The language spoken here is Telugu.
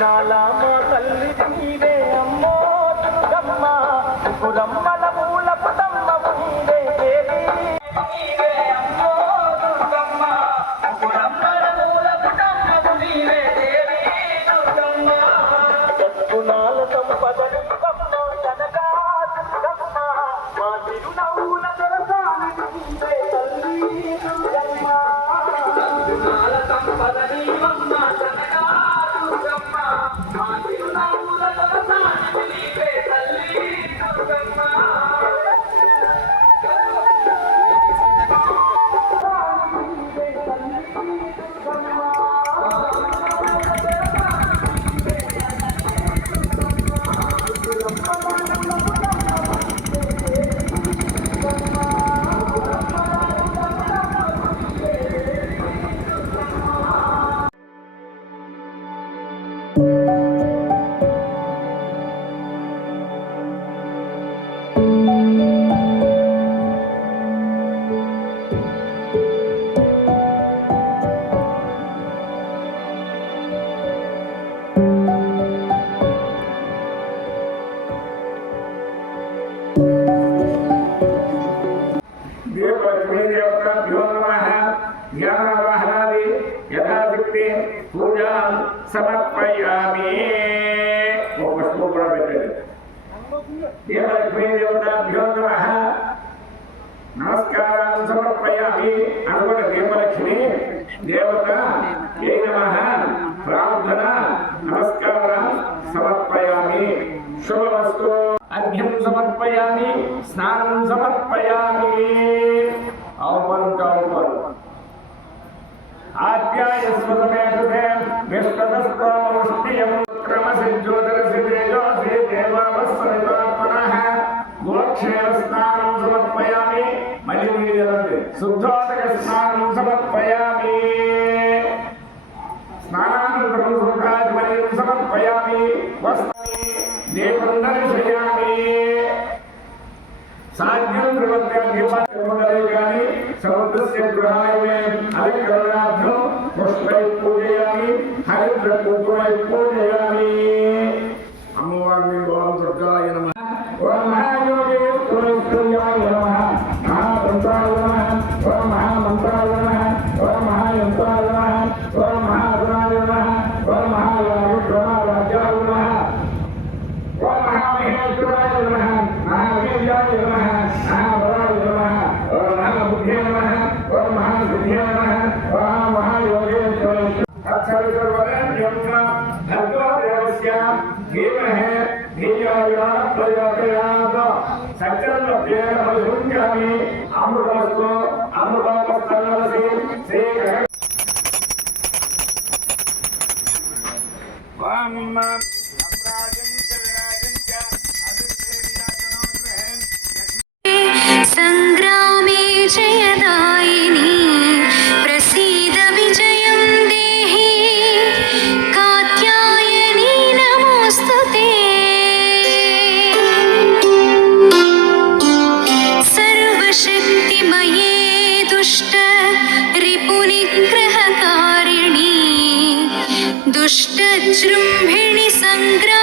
రతనాల మా తల్లి నీవే అమ్మో దుర్గమ్మ దుర్గమ్మ దేవలక్ష్మీదేవతాభ్యో నమః జ్ఞానవాహనాది యథాశక్తి పూజాం సమర్పయామి. ఒక పుష్పం కూడా పెట్టండి. దేవలక్ష్మీదేవతాభ్యో నమః. నమస్కారాన్ని సమర్పయామి అనుకున్న దేవలక్ష్మి దేవత ఏ నమః? ప్రార్థన నమస్కారం సమర్పయామి. శుభమస్తు. అర్ఘ్యం సమర్పయామి స్నానం సమర్పయామి. ఆహ్వానం కావాలి ఆప్యాయస్వతమే కృతే విశ్వదస్తోమృష్టియం క్రమసిజ్యోతిరసి తేజోసి దేవావస్సరితాత్మనః గోక్షేమ స్నానం సమర్పయామి. మళ్ళీ మీరు साध्यं कुर्वन्त्यधिपात्रमदले गानि समुद्रस्य गृहाय मे हरिकरणार्थं पुष्पै पूजयामि हरिद्रकुकुमै पूजयामि अम्मवाग्नि ओम दुर्गाय नमः ओम దేవస్య ధీమహి ధియాయ ప్రచోదయాత్ సత్యంలోకేన మధుంజామి అమృతమస్తు అమృతమస్తన్నరసి శ్రీగ్రహ दुष्टजृम्भिणि सङ्ग्रामे जयं